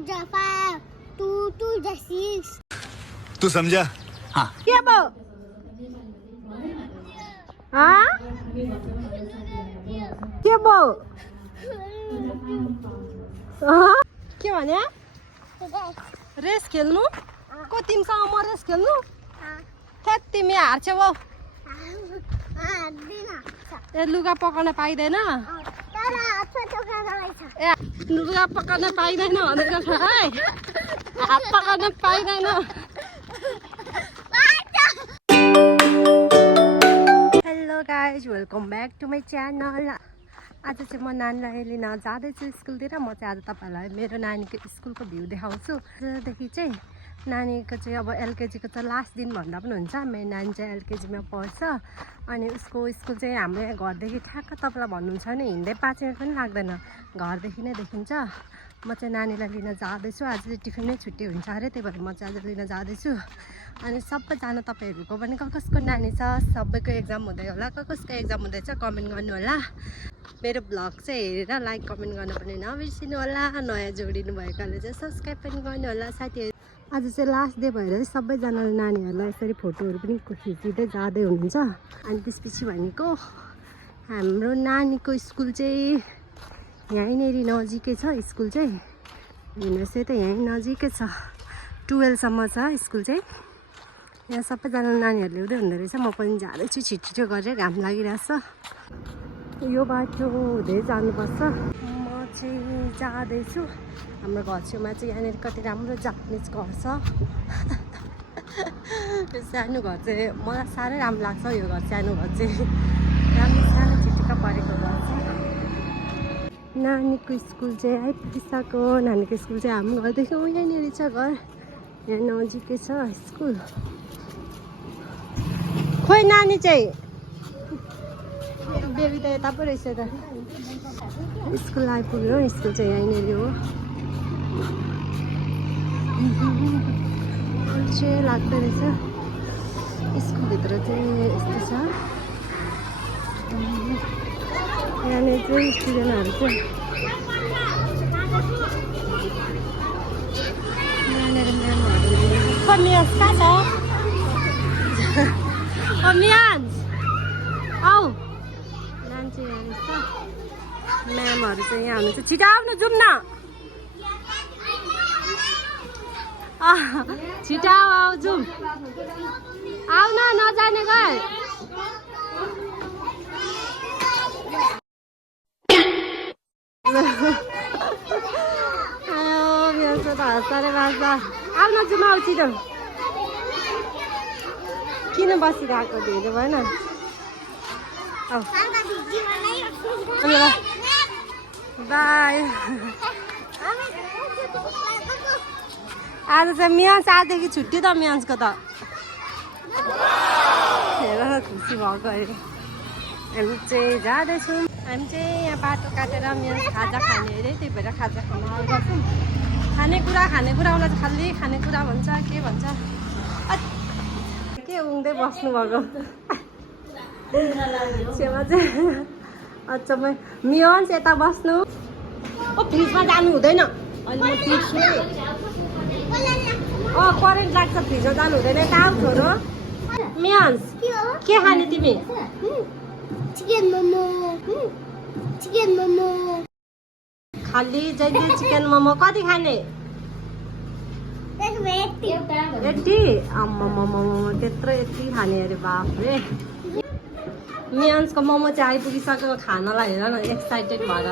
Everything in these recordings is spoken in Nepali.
the 5, 2 to the 6. तू समझा? हाँ. के भयो हाँ के भयो के भने रेस खेल्नु को तिमीसँग म रेस खेल्नु थ्याट तिमी हार्छौ बाउ ए लुगा पकाउन पाइँदैन ए लुगा पकाउन पाइँदैन भनेको छ है हात पकाउन पाइँदैन hello guys welcome back to my channel आज चाहिँ म नानीलाई लिन जाँदैछु स्कुलतिर म चाहिँ आज तपाईँहरूलाई मेरो नानीको स्कुलको भ्यू देखाउँछु आजदेखि चाहिँ नानीको चाहिँ अब एलकेजीको चाहिँ लास्ट दिन भन्दा पनि हुन्छ मेरो नानी चाहिँ एलकेजीमा पढ्छ अनि उसको स्कुल चाहिँ हाम्रो यहाँ घरदेखि ठ्याक्क तपाईँलाई भन्नुहुन्छ भने हिँड्दै 5 मिनट पनि लाग्दैन घरदेखि नै देखिन्छ म चाहिँ नानीलाई लिन जाँदैछु आज चाहिँ टिफिनमै छुट्टी हुन्छ अरे त्यही भएर म चाहिँ आज लिन जाँदैछु अनि सबैजना तपाईँहरूको पनि कसको नानी छ सबैको एक्जाम हुँदै होला कसको एक्जाम हुँदैछ कमेन्ट गर्नु होला मेरो ब्लग चाहिँ हेरेर लाइक कमेन्ट गर्नु पनि नबिर्सिनु होला नयाँ जोडिनु भएकोले चाहिँ सब्सक्राइब पनि गर्नु होला साथीहरू आज चाहिँ लास्ट डे भएर सबैजनाले नानीहरूलाई यसरी फोटोहरू पनि खिचिँदै जाँदै हुनुहुन्छ अनि त्यसपछि भनेको हाम्रो नानीको स्कुल चाहिँ यहीँनिर नजिकै छ स्कुल चाहिँ हेर्नुहोस् त यहीँ नजिकै छ 12 सम्म छ स्कुल चाहिँ यहाँ सबैजना नानीहरूले ल्याउँदै हुँदो रहेछ म पनि जाँदैछु छिटो गरेर घाम लागिरहेछ यो बाटो हुँदै जानुपर्छ म चाहिँ जाँदैछु हाम्रो घर छेउमा चाहिँ यहाँनिर कति राम्रो जापानिज घर छ यो सानो घर चाहिँ मलाई साह्रै राम्रो लाग्छ यो घर सानो घर चाहिँ राम्रो सानो छिटिक्क परेको घर छ नानीको स्कुल चाहिँ आइपुगिसक्यो नानीको स्कुल चाहिँ हाम्रो घरदेखि यहाँनिर छ घर यहाँ नजिकै छ स्कुल खोइ नानी चाहिँ बेबी त यता पो रहेछ त स्कुल आइपुग्यो स्कुल चाहिँ यहीँनिर हो चाहिँ लाग्दो रहेछ स्कुलभित्र चाहिँ यस्तो छ यहाँनिर चाहिँ स्टुडेन्टहरू चाहिँ यहाँनिर म्यामहरू मियान्स कहाँ छ मियान्स आऊ नानी चाहिँ यहाँ रहेछ म्यामहरू चाहिँ यहाँ हुनुहुन्छ छिटो आउनु जाउँ न छिटो आऊ जाउँ आऊ न नजाने गए मेरो त हँसारे बाँच्छ आऊ न जाउँ आऊ छिटो किन बसिरहेको धेरै भएन बाई आज चाहिँ मियान्स आजदेखि छुट्टी त मियान्सको त हेर खुसी भएको अरे हामी चाहिँ जाँदैछौँ हामी चाहिँ यहाँ बाटो काटेर मियान्स खाजा खाने अरे त्यही भएर खाजा खान गर्छौँ खानेकुरा उसलाई चाहिँ खालि खानेकुरा भन्छ के भन्छ के उङ्दै बस्नु भएको छेउमा चाहिँ अच्छा मियान्स यता बस्नु फ्रिजमा जानु हुँदैन अहिले म फ्रिज करेन्ट लाग्छ फ्रिजमा जानु हुँदैन यता आऊ छोरो मियान्स के खाने तिमी चिकन मोमो खालि जहिले चिकन मोमो कति खाने 80 आम्मामामा त्यत्रो यति खाने अरे बाफ्रे मियान्सको मोमो चाहिँ आइपुगिसक्यो खानालाई हेर न एक्साइटेड भएर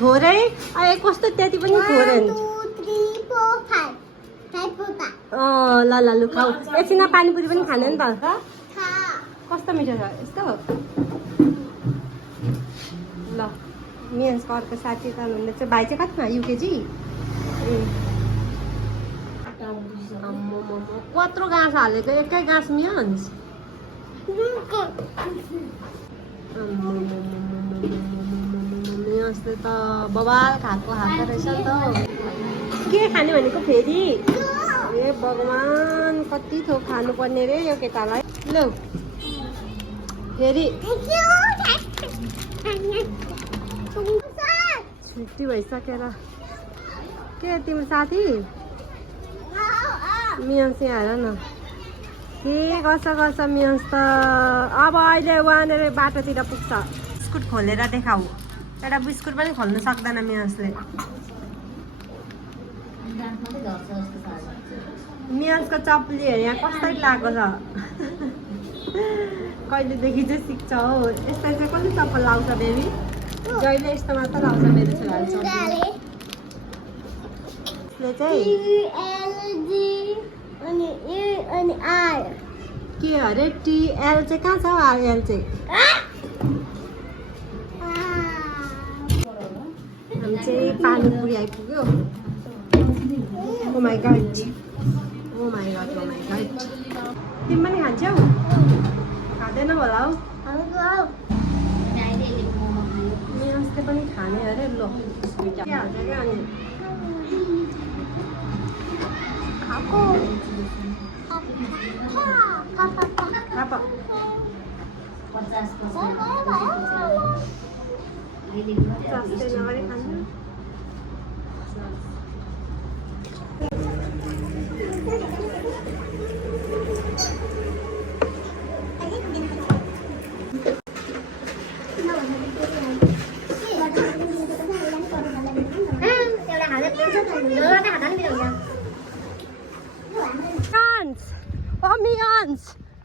थोरै कस्तो त्यति पनि थोरै ल ल लु खाऊ एकछिन पानीपुरी पनि खाने नि त कस्तो मिठो छ यस्तो ल मियान्सको अर्को साथी त हुनुहुन्छ भाइ चाहिँ कतिमा युकेजी कत्रो गाँस हालेको एकै गाँस मियान्स मियान्स त बबाल खाएको रहेछ नि त के खाने भनेको फेरि ए भगवान् कति थोक खानुपर्ने रे यो केटालाई लौ फेरि छुट्टी भइसकेर के तिम्रो साथी मियन्स यहाँ हेर न के गर्छ मियन्स त अब अहिले वहाँनिर बाटोतिर पुग्छ बिस्कुट खोलेर देखाऊ एउटा बिस्कुट पनि खोल्नु सक्दैन मियन्सले मियन्सको चप्ली यहाँ कसरी लगाएको छ कहिलेदेखि चाहिँ सिक्छ हो यस्तो चाहिँ कसले चप्पल लाउँछ बेबी जहिले यस्तो मात्र लाउँछ मेरो छोराले यसले चाहिँ के अरे टिएल चाहिँ कहाँ छ आरएल चाहिँ हामी चाहिँ पानीपुरी आइपुग्यो ओ माई गड तिमी पनि खान्छौ खाँदैन होला हौ अस्ति पनि खाने अरे लो के हाल्छ क्या अनि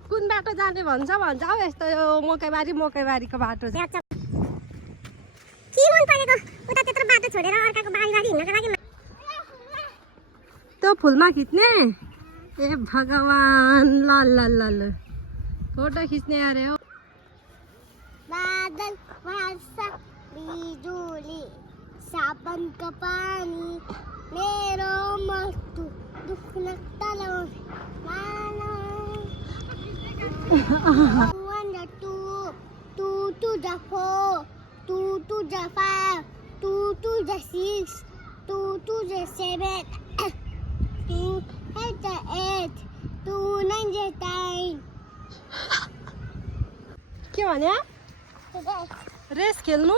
कुन बाटो जाने भन्छ हौ यस्तो मकैबारीको बाटो त्यो फुलमा खिच्ने ए भगवान ल फोटो खिच्ने अरे हो बादल वर्षा बिजुली साबन का पानी मेरो मस्तु दुख्न तलाउने One, two to the 4, 2 to the 5, 2 to the 6, 2 to the 7, 2 8 the 8, 2 9 the 10. के भन्या रेस खेल्नु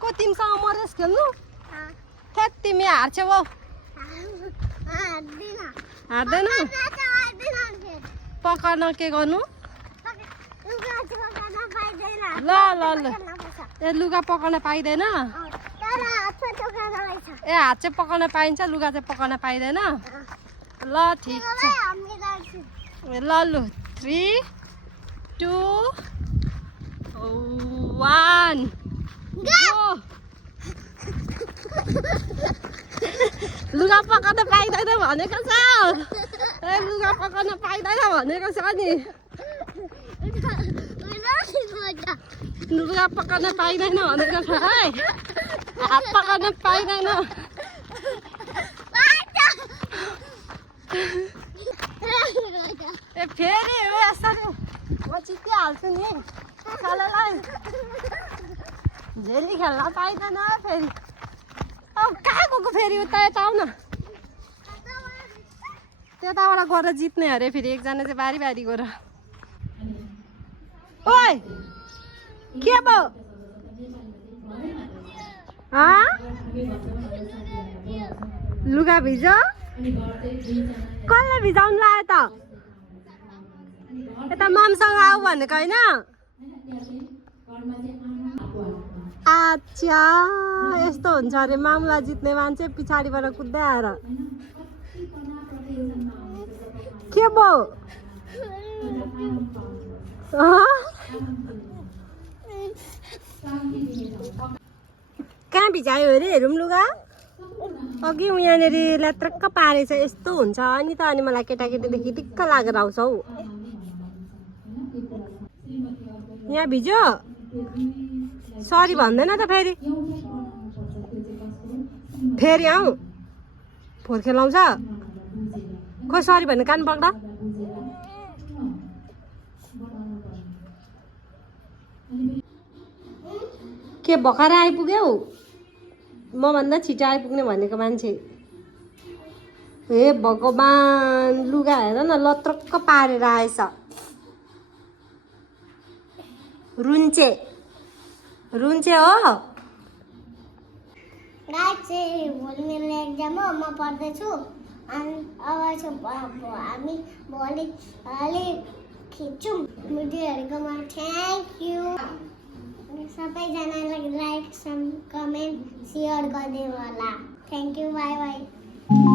को तिमीसँग म रेस खेल्नु थ्याट तिमी हार्छौ हौ हार्दैन पकाउन के गर्नु ल ए लुगा पकाउन पाइँदैन ए हात चाहिँ पकाउन पाइन्छ लुगा चाहिँ पकाउन पाइँदैन ल ठिक छ ल 3 2 1 लुगा पकाउन पाइँदैन भनेको छ ए लुगा पकाउन पाइँदैन भनेको छ नि लुगा पकाउन पाइँदैन भनेको छ है हात पकाउन पाइँदैन ए फेरि हो यसरी म चित्तिहाल्छु नि सालैलाई झेली खेल्न पाइँदैन फेरि अब कहाँ गएको फेरि उता यता आऊ न त्यताबाट गएर जित्ने अरे फेरि एकजना चाहिँ बारी बारी गएर ओइ के भयो लुगा भिज कसले भिजाउनु लायो त यता ममसँग आऊ भनेको होइन अच्छा यस्तो हुन्छ अरे मामला जित्ने मान्छे पछाडिबाट कुद्दै आएर के भयो कहाँ भिजायो अरे हेरौँ लुगा अघि यहाँनिर ल्यात्रक्क पारेछ यस्तो हुन्छ अनि त अनि मलाई केटाकेटीदेखि टिक्क लागेर आउँछ हौ यहाँ भिज्यो सरी भन्दैन त फेरि आऊ फोहोर खेलाउँछ खोइ सरी भन्ने कान पक्दा के भर्खर आइपुग्यौ मभन्दा छिटो आइपुग्ने भनेको मान्छे हे भगवान लुगा हेर न लत्रक्क पारेर आएछ रुन्चे रुन्चे हो चाहिँ भोलि मेरो एक्जाम हो, म पढ्दैछु। अनि अब चाहिँ हामी भोलि खिच्छौँ भिडियोहरूकोमा। थ्याङ्क यू सबैजनालाई, लाइक कमेन्ट सेयर गरिदिनु होला। Thank you, by by.